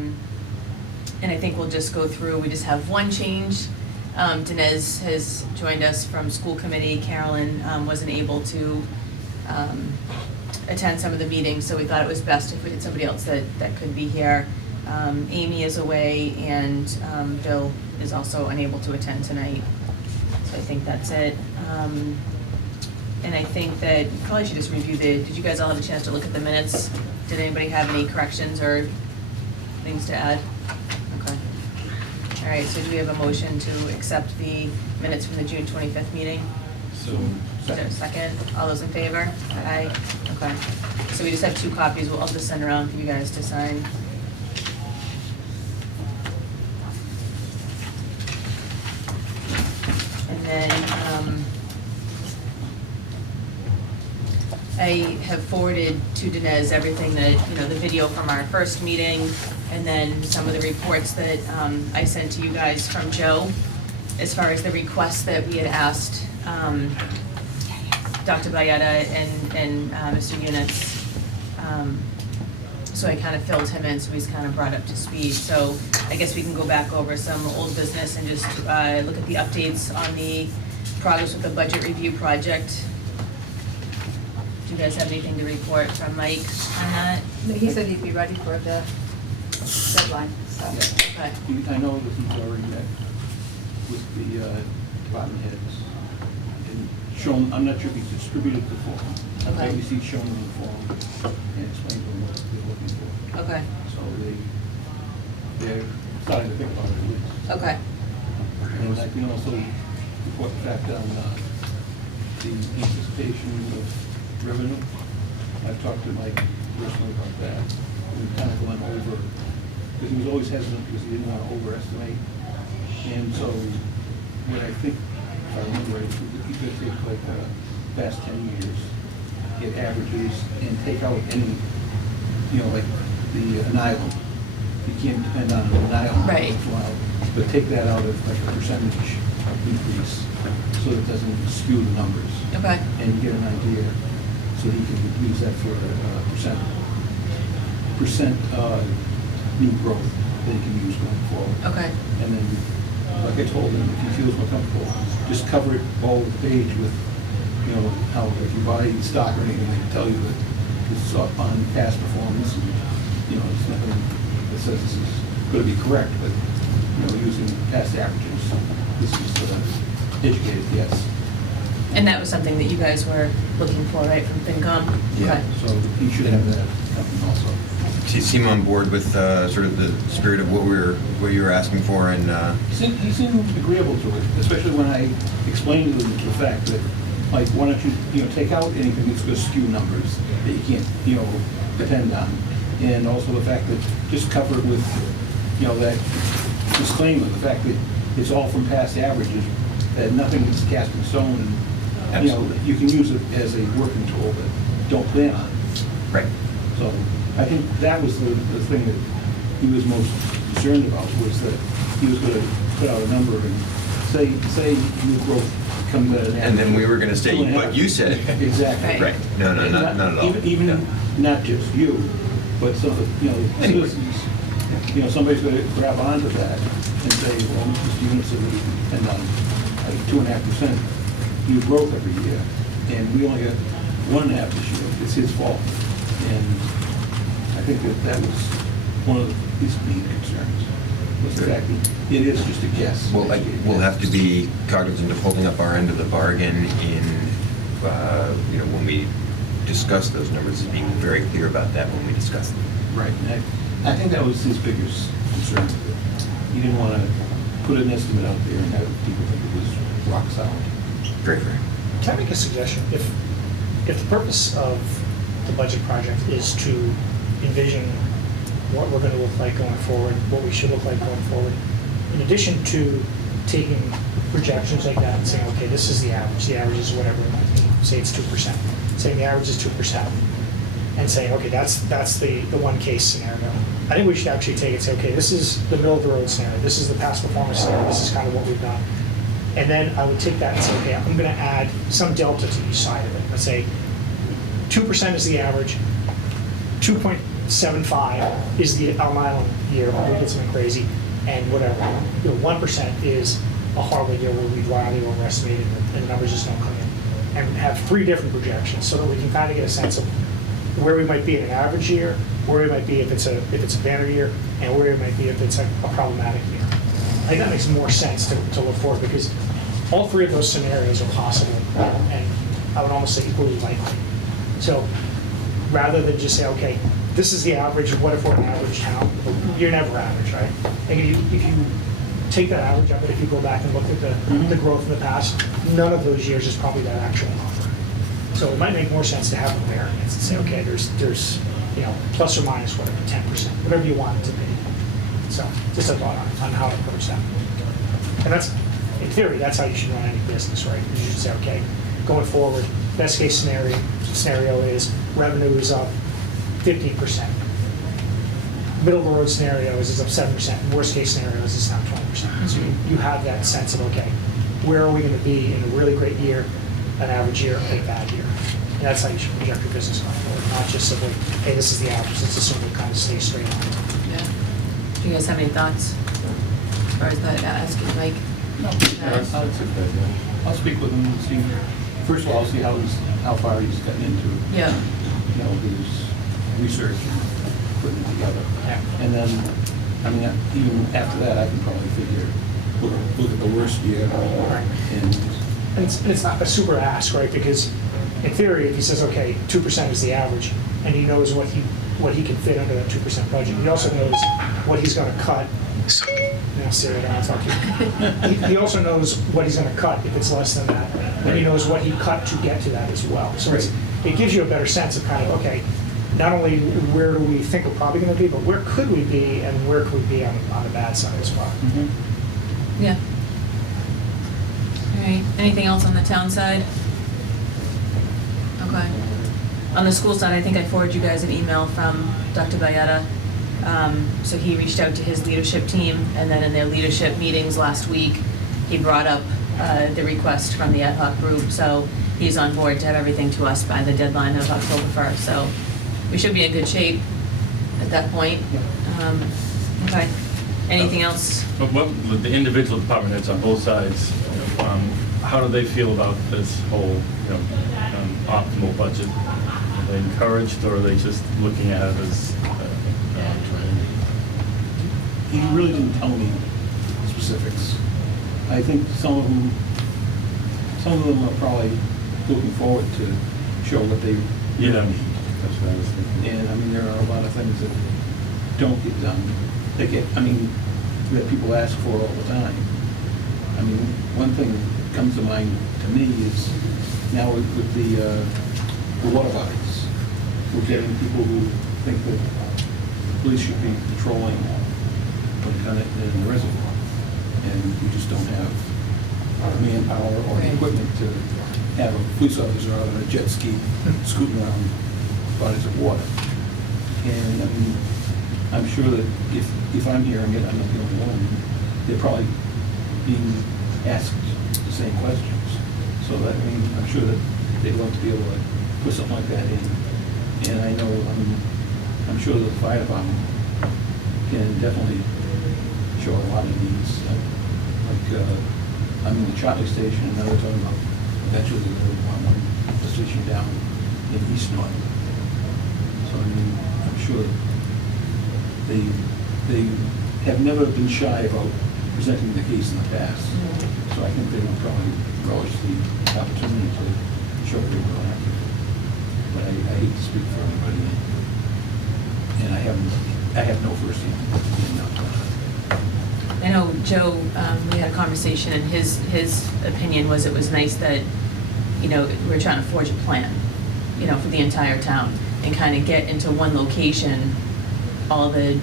And I think we'll just go through, we just have one change. Dinesh has joined us from school committee. Carolyn wasn't able to attend some of the meetings, so we thought it was best if we had somebody else that could be here. Amy is away, and Bill is also unable to attend tonight. So I think that's it. And I think that you probably should just review did you guys all have a chance to look at the minutes? Did anybody have any corrections or things to add? Okay. All right, so do we have a motion to accept the minutes from the June 25th meeting? So, Is there a second? All those in favor? Aye. Okay. So we just have 2 copies. I'll just send around for you guys to sign. And then I have forwarded to Dinesh everything that, the video from our first meeting, and then some of the reports that I sent to you guys from Joe, as far as the requests that we had asked Dr. Bayetta and Mr. Eunice. So I kind of filled him in, so he's kind of brought up to speed. So I guess we can go back over some old business and just look at the updates on the progress with the budget review project. Do you guys have anything to report from Mike on that? He said he'd be ready for the deadline, so. Okay. I know that he's already met with the department heads and shown, I'm not sure if he's distributed the form. Okay. At least he's shown them the form and explained to them what they're looking for. Okay. So they're starting to think about it at least. Okay. And I can also report the fact on the anticipation of revenue. I've talked to Mike personally about that. We've kind of gone over, because he was always hesitant because he didn't want to overestimate. And so what I think, if I remember right, you could take like the past 10 years, get averages and take out any, like the nylon. You can't depend on the nylon. Right. But take that out of like a percentage increase so that it doesn't skew the numbers. Okay. And get an idea so he can use that for percent new growth that he can use going forward. Okay. And then, like I told him, if he feels more comfortable, just cover it all with the page with, how if you buy stock or anything, they can tell you that it's up on past performance. And, it's nothing that says this is going to be correct, but, using past averages, this is educated guess. And that was something that you guys were looking for, right, from FinCom? Yeah, Okay. so he should have that coming also. Do you seem on board with sort of the spirit of what you were asking for? And He seemed agreeable to it, especially when I explained to him the fact that, like, why don't you, take out anything that's going to skew numbers that you can't, depend on, and also the fact that just cover it with, that disclaimer, the fact that it's all from past averages, that nothing is cast in stone, and you can use it as a working tool, but don't plan on it. right. So I think that was the thing that he was most concerned about, was that he was going to put out a number and say new growth comes at an average. And then we were going to say, 2.5. but you said. Exactly. Right. No, not at all. Even No. not just you, but some, Anyway. citizens, somebody's going to grab onto that and say, well, Mr. Eunice said we depend on 2.5% new growth every year, and we only got 1.5 this year. It's his fault. And I think that was one of his main concerns, was the fact that it is just a guess. We'll have to be cognizant of holding up our end of the bargain in, when we discuss those numbers, being very clear about that when we discuss them. Right. And I think that was his biggest concern. He didn't want to put an estimate out there and have people think it was rock solid. Very fair. Can I make a suggestion? If the purpose of the budget project is to envision what we're going to look like going forward, what we should look like going forward, in addition to taking projections like that and saying, okay, this is the average is whatever, say it's 2%, saying the average is 2%, and saying, okay, that's the one case scenario. I think we should actually take it and say, okay, this is the middle of the road scenario, this is the past performance scenario, this is kind of what we've done. And then I would take that and say, okay, I'm going to add some delta to each side of it. Let's say 2% is the average, 2.6% 7.5 is the Elm Island year where we did something crazy, and whatever, 1% is a horrible year where we wildly overestimated and the numbers just don't come in. And have 3 different projections so that we can kind of get a sense of where we might be in an average year, where we might be if it's a banner year, and where we might be if it's a problematic year. I think that makes more sense to look forward, because all 3 of those scenarios are possible, and I would almost say equally likely. So rather than just say, okay, this is the average, what if we're an average town? You're never average, right? And if you take that average of it, if you go back and look at the growth in the past, none of those years is probably that actual number. So it might make more sense to have a variance and say, okay, there's plus or minus whatever, 10%, whatever you want it to be. So just a thought on how to approach that. And that's, in theory, that's how you should run any business, right? You should say, okay, going forward, best case scenario is revenue is up 15%. Middle of the road scenario is up 7%. Worst case scenario is it's down 20%. So you have that sense of, okay, where are we going to be in a really great year, an average year, a bad year? And that's how you should project your business going forward, not just simply, hey, this is the average. Let's assume we kind of stay straight on. Yeah. Do you guys have any thoughts as far as that asking Mike? No, I'll speak with him and see, first of all, I'll see how far he's gotten into, Yeah. his research and putting it together. Yeah. And then, I mean, even after that, I can probably figure, look at the worst year and And it's not a super ask, right? Because in theory, if he says, okay, 2% is the average, and he knows what he can fit under that 2% budget, he also knows what he's going to cut. Siri, I don't want to talk to you. He also knows what he's going to cut if it's less than that, and he knows what he cut to get to that as well. So it gives you a better sense of kind of, okay, not only where do we think we're probably going to be, but where could we be, and where could we be on the bad side as well. Yeah. All right, anything else on the town side? Okay. On the school side, I think I forwarded you guys an email from Dr. Valletta. So he reached out to his leadership team, and then in their leadership meetings last week, he brought up the request from the ad hoc group. So he's on board to have everything to us by the deadline of October 1st. So we should be in good shape at that point. Okay. Anything else? What the individual department heads on both sides, how do they feel about this whole, optimal budget? Are they encouraged, or are they just looking at it as? he really didn't tell me specifics. I think some of them are probably looking forward to show what they really need. That's what I was thinking. And I mean, there are a lot of things that don't get done. That people ask for all the time. I mean, one thing that comes to mind to me is now with the water bodies. We're getting people who think that police should be patrolling in the reservoir, and we just don't have manpower or the equipment to have a police officer out on a jet ski scooting around bodies of water. And I mean, I'm sure that if I'm hearing it, I'm not the only one, they're probably being asked the same questions. So that, I mean, I'm sure that they'd love to be able to put something like that in. And I know, I'm sure that the fire department can definitely show a lot of needs. The Charlie Station, and now they're talking about eventually one position down in East Norton. So I mean, I'm sure they have never been shy about presenting the case in the past. So I think they will probably relish the opportunity to show what they're going after. But I hate to speak for everybody, and I have no first-hand. I know Joe, we had a conversation, and his opinion was it was nice that, we're trying to forge a plan, for the entire town, and kind of get into one location all the,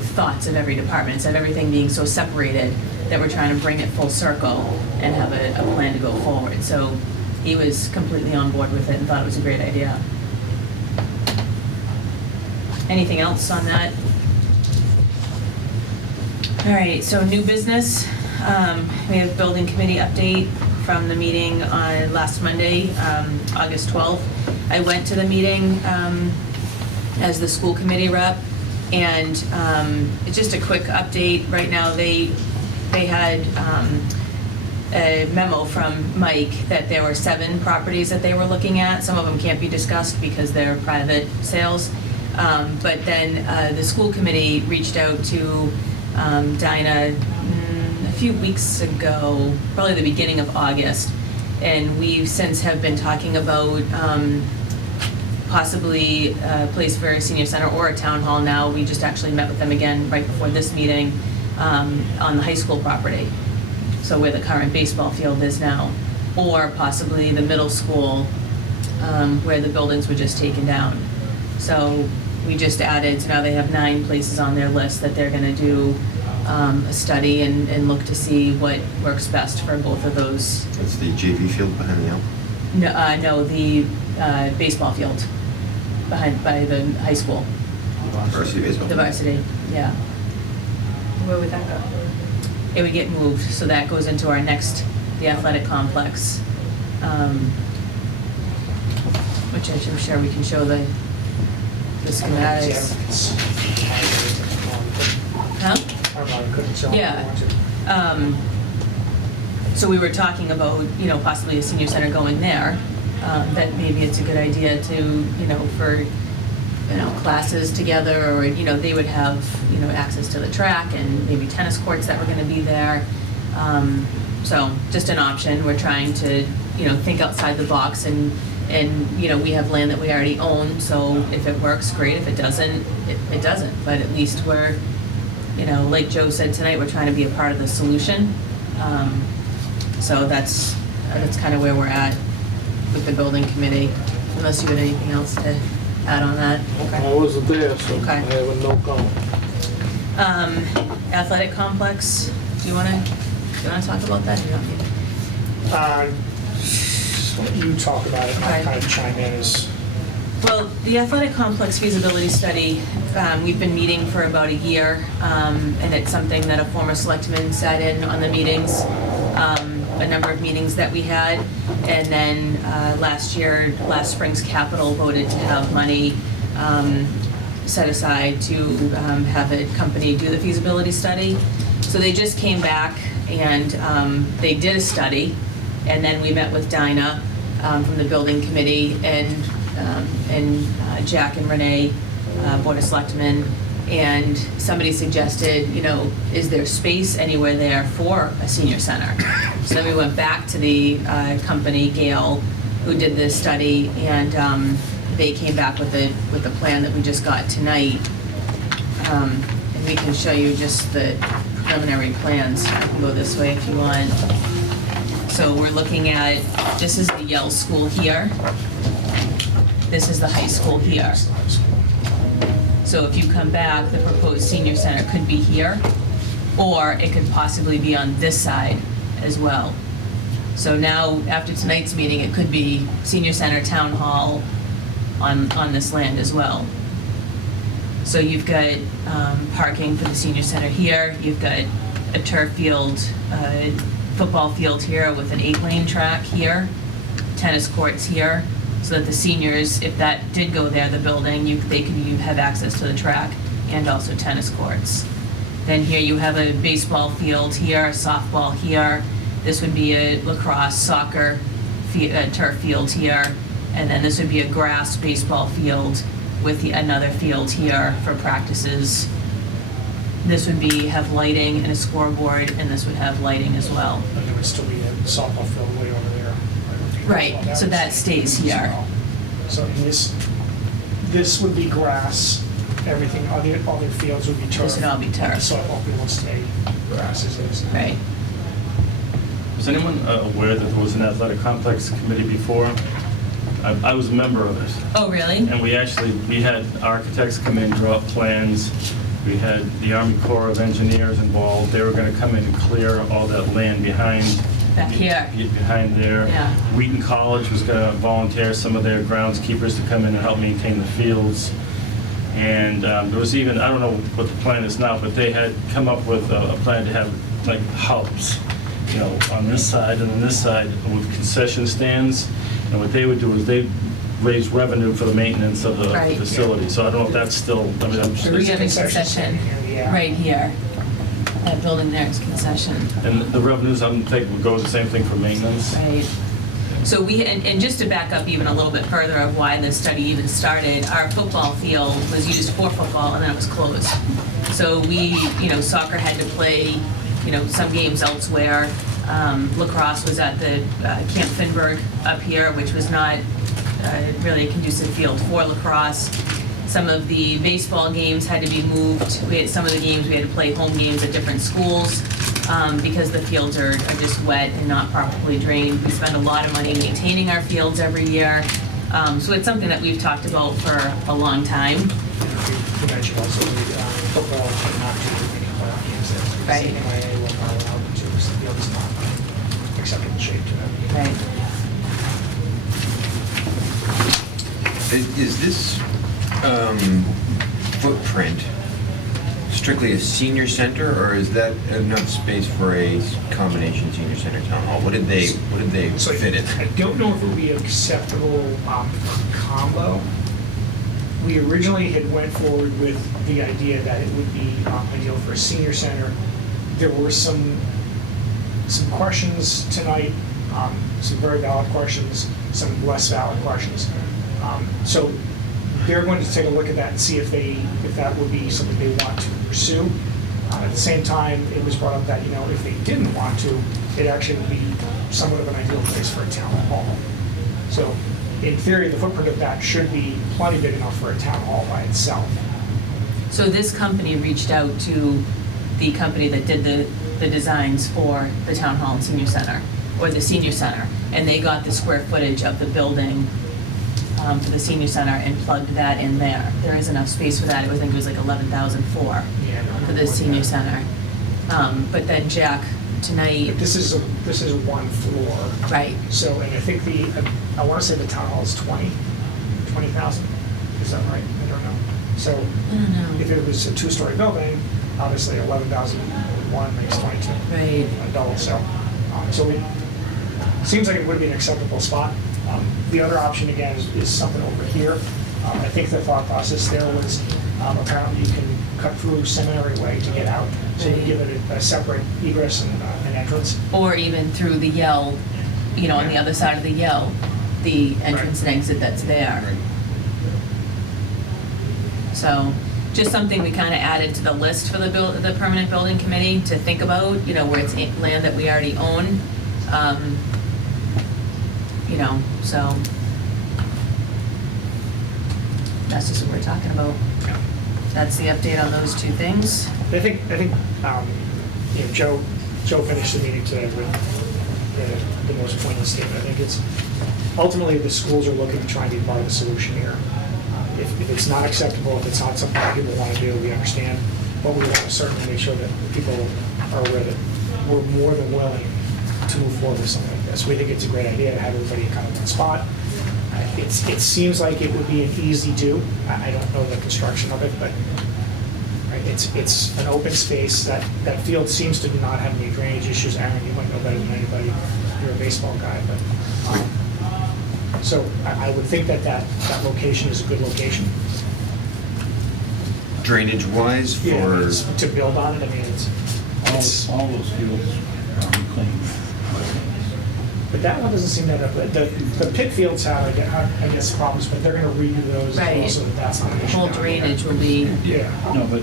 thoughts of every department, instead of everything being so separated, that we're trying to bring it full circle and have a plan to go forward. So he was completely on board with it and thought it was a great idea. Anything else on that? All right, so new business. We have building committee update from the meeting on last Monday, August 12th. I went to the meeting, as the school committee rep. And just a quick update, right now they had a memo from Mike that there were 7 properties that they were looking at. Some of them can't be discussed because they're private sales. But then the school committee reached out to Dinah a few weeks ago, probably the beginning of August. And we since have been talking about possibly a place for a senior center or a town hall now. We just actually met with them again right before this meeting on the high school property. So where the current baseball field is now, or possibly the middle school where the buildings were just taken down. So we just added, so now they have 9 places on their list that they're gonna do a study and look to see what works best for both of those. That's the JV field behind the L? No, the baseball field by the high school, Varsity baseball? the varsity, yeah. Where would that go? It would get moved, so that goes into our next, the athletic complex, which I'm sure we can show the schematics. Huh? I couldn't show. Yeah. So we were talking about, possibly a senior center going there, that maybe it's a good idea to, for, classes together, or, they would have, access to the track and maybe tennis courts that were gonna be there. So just an option. We're trying to, think outside the box, and we have land that we already own, so if it works, great. If it doesn't, it doesn't. But at least we're, like Joe said tonight, we're trying to be a part of the solution. So that's kind of where we're at with the building committee, unless you had anything else to add on that. I wasn't there, so Okay. I have a no comment. Athletic complex, do you wanna talk about that? You don't need to. Let you talk about it, and I'll Okay. kind of chime in as. Well, the athletic complex feasibility study, we've been meeting for about a year, and it's something that a former selectman sat in on the meetings, a number of meetings that we had. And then last spring's capital voted to have money set aside to have a company do the feasibility study. So they just came back and they did a study, and then we met with Dinah from the building committee, and Jack and Renee, Board of Selectmen, and somebody suggested, is there space anywhere there for a senior center? So then we went back to the company, Gale, who did this study, and they came back with the plan that we just got tonight. And we can show you just the preliminary plans. I can go this way if you want. So we're looking at, this is the Yale School here. This is the high school here. So if you come back, the proposed senior center could be here, or it could possibly be on this side as well. So now, after tonight's meeting, it could be senior center, town hall on this land as well. So you've got parking for the senior center here, you've got a turf field, football field here with an 8-lane track here, tennis courts here, so that the seniors, if that did go there, the building, they could have access to the track and also tennis courts. Then here you have a baseball field here, a softball here. This would be a lacrosse, soccer turf field here, and then this would be a grass baseball field with another field here for practices. This would have lighting and a scoreboard, and this would have lighting as well. And there would still be a softball field way over there. Right, so that stays here. So in this would be grass, everything, all the fields would be turf. This would all be turf. The softball field would stay grass as is. Right. Was anyone aware that there was an athletic complex committee before? I was a member of it. Oh, really? And we had architects come in, draw up plans. We had the Army Corps of Engineers involved. They were gonna come in and clear all that land behind. Back here. Behind there. Yeah. Wheaton College was gonna volunteer some of their groundskeepers to come in and help maintain the fields. And there was even, I don't know what the plan is now, but they had come up with a plan to have like hubs, on this side and on this side with concession stands. And what they would do is raise revenue for the maintenance of the Right. facility. So I don't know if that's still, I mean, I'm There We is a have a concession concession stand here, yeah. right here. That building there is concession. and the revenues, I'm thinking would go the same thing for maintenance. Right. So and just to back up even a little bit further of why this study even started, our football field was used for football and then it was closed. So soccer had to play, some games elsewhere. Lacrosse was at the Camp Finberg up here, which was not really a conducive field for lacrosse. Some of the baseball games had to be moved. Some of the games we had to play home games at different schools because the fields are just wet and not properly drained. We spend a lot of money maintaining our fields every year. So it's something that we've talked about for a long time. You mentioned also the football cannot do any playoff games there. So the Right. CMIA will not allow them to, because the field is not acceptable shape to them. Right. Is this footprint strictly a senior center, or is that enough space for a combination senior center town hall? What did they So fit in? I don't know if it would be acceptable for combo. We originally had went forward with the idea that it would be ideal for a senior center. There were some questions tonight, some very valid questions, some less valid questions. So they're going to take a look at that and see if that would be something they want to pursue. At the same time, it was brought up that, if they didn't want to, it actually would be somewhat of an ideal place for a town hall. So in theory, the footprint of that should be plenty big enough for a town hall by itself. So this company reached out to the company that did the designs for the town hall and senior center, or the senior center, and they got the square footage of the building for the senior center and plugged that in there. There is enough space for that. I think it was like 11,004 Yeah, no, for the senior center. But then Jack, tonight, But this is one floor. right, So, and I think I want to say the town hall is 20,000. Is that right? I don't know. So I don't know. if it was a two-story building, obviously 11,001 makes 22. Right. A double, so it seems like it would be an acceptable spot. The other option, again, is something over here. I think the thought process there was apparently you can cut through Seminary Way to get out, so you give it a separate egress and an entrance. Or even through the Yell, on the other side of the Yell, the entrance and exit that's there. So, just something we kind of added to the list for the permanent building committee to think about, where it's land that we already own. So that's just what we're talking about. That's the update on those two things. I think Joe finished the meeting today with the most pointless statement. I think it's ultimately the schools are looking to try and be part of the solution here. If it's not acceptable, if it's not something that people want to do, we understand. But we want to certainly make sure that people are aware that we're more than willing to move forward with something like this. We think it's a great idea to have everybody kind of in one spot. It seems like it would be an easy do. I don't know the construction of it, but right, it's an open space. That field seems to not have any drainage issues. Aaron, you might know better than anybody. You're a baseball guy, but so I would think that location is a good location. Drainage-wise for... To build on it, I mean, it's All those fields are reclaimed. but that one doesn't seem that up. The pit fields have, I guess, problems, but they're going to redo those as well, Right. so that's not an issue. Whole down there. drainage will be, Yeah. No, but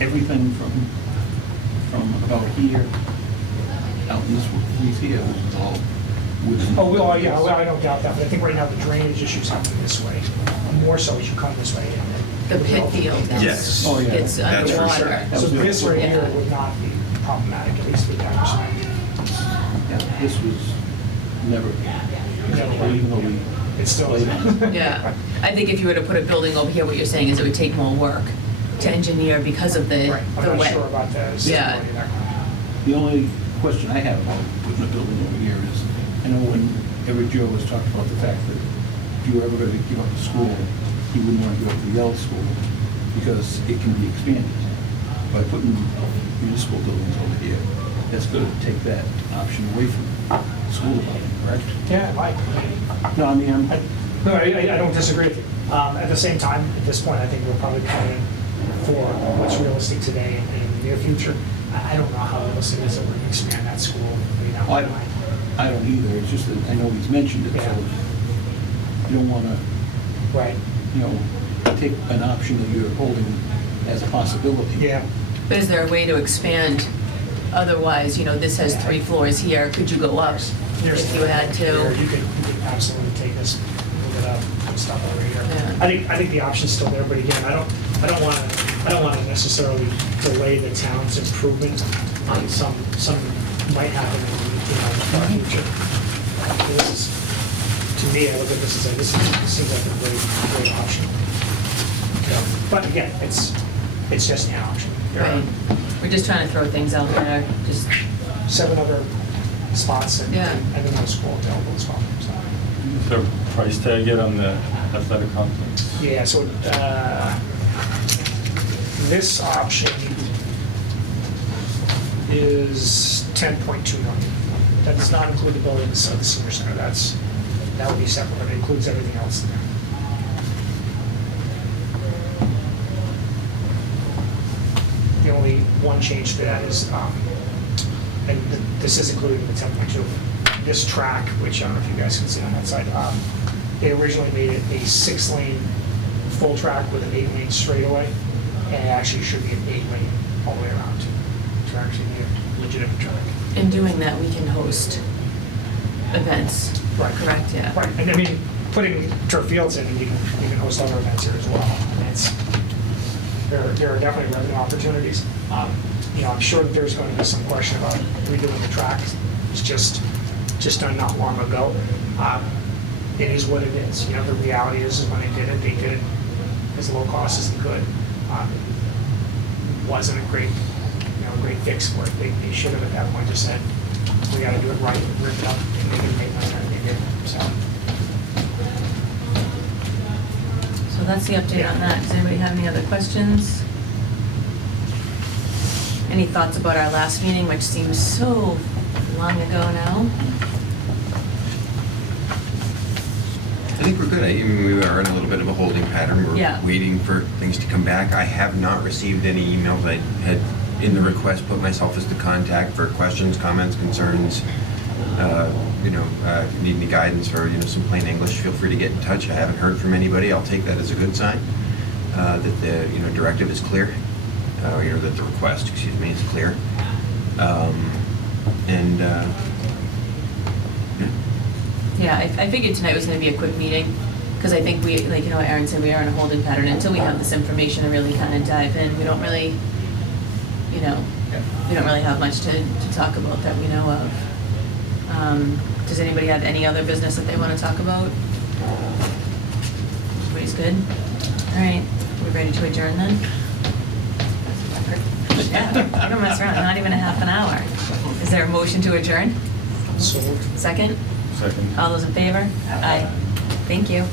everything from about here out in this week here was all wooden. Oh, well, yeah, well, I don't doubt that, but I think right now the drainage issues happen this way. More so as you come this way. the pit field Yes. Oh, yeah. gets That's for sure. underwater. So this right Yeah. here would not be problematic, at least with that perspective. Yeah, this was never, even though we It's still. played it. Yeah, I think if you were to put a building over here, what you're saying is it would take more work to engineer because of the Right, I'm the not wet. sure about the Yeah. stability of that. The only question I have about putting a building over here is, I know whenever Joe was talking about the fact that if you were ever going to give up the school, he wouldn't want to give up the Yale school because it can be expanded. By putting municipal buildings over here, that's going to take that option away from school development, correct? Yeah, it might. No, I mean, No, I don't disagree with you. At the same time, at this point, I think we're probably planning for what's realistic today and in the near future. I don't know how realistic it is that we're going to expand that school way down the I line. I don't either, it's just that I know he's mentioned it, so Yeah. you don't wanna, Right. take an option that you're holding as a possibility. Yeah. But is there a way to expand? Otherwise, this has 3 floors here, could you go up if you had Here, to? you could absolutely take this, move it up, and stuff over here. Yeah. I think the option's still there, but again, I don't want to necessarily delay the town's improvement on some might happen in the far future. This is, to me, I look at this and say, this seems like a great option. But again, it's just an option. There are Right, we're just trying to throw things out there, just, 7 other spots and Yeah. the middle school available as well. So. Is there a price tag yet on the athletic complex? Yeah, so this option is 10.2 million. That does not include the buildings of the senior center. That would be separate, but it includes everything else in there. The only one change to that is, and this is included in the 10.2, this track, which I don't know if you guys can see on that side, they originally made it a 6-lane full track with an 8-lane straightaway, and it actually should be an 8-lane all the way around to actually be a legitimate track. in doing that, we can host events. Right. Correct, yeah. Right, and I mean, putting turf fields in, you can host other events here as well. And there are definitely revenue opportunities. I'm sure that there's going to be some question about redoing the track. It's just done not long ago. It is what it is. The reality is when they did it as low cost as they could. Wasn't a great fix for it. They should have at that point just said, we got to do it right, rip it up, and they can make money, and they did. So that's the update on that. Does anybody have any other questions? Any thoughts about our last meeting, which seems so long ago now? I think we're good. I mean, we are in a little bit of a holding pattern. We're Yeah. waiting for things to come back. I have not received any emails. I had, in the request, put myself as the contact for questions, comments, concerns. If you need any guidance or, some plain English, feel free to get in touch. I haven't heard from anybody. I'll take that as a good sign, that the, directive is clear, that the request, is clear. Yeah, I figured tonight was gonna be a quick meeting, because I think we, like, Aaron said, we are in a holding pattern until we have this information to really kind of dive in. We don't really, we don't really have much to talk about that we know of. Does anybody have any other business that they want to talk about? Everybody's good? All right, we ready to adjourn then? Yeah, I don't mess around, not even a half an hour. Is there a motion to adjourn? So Second? Second. All those in favor? Aye. Thank you.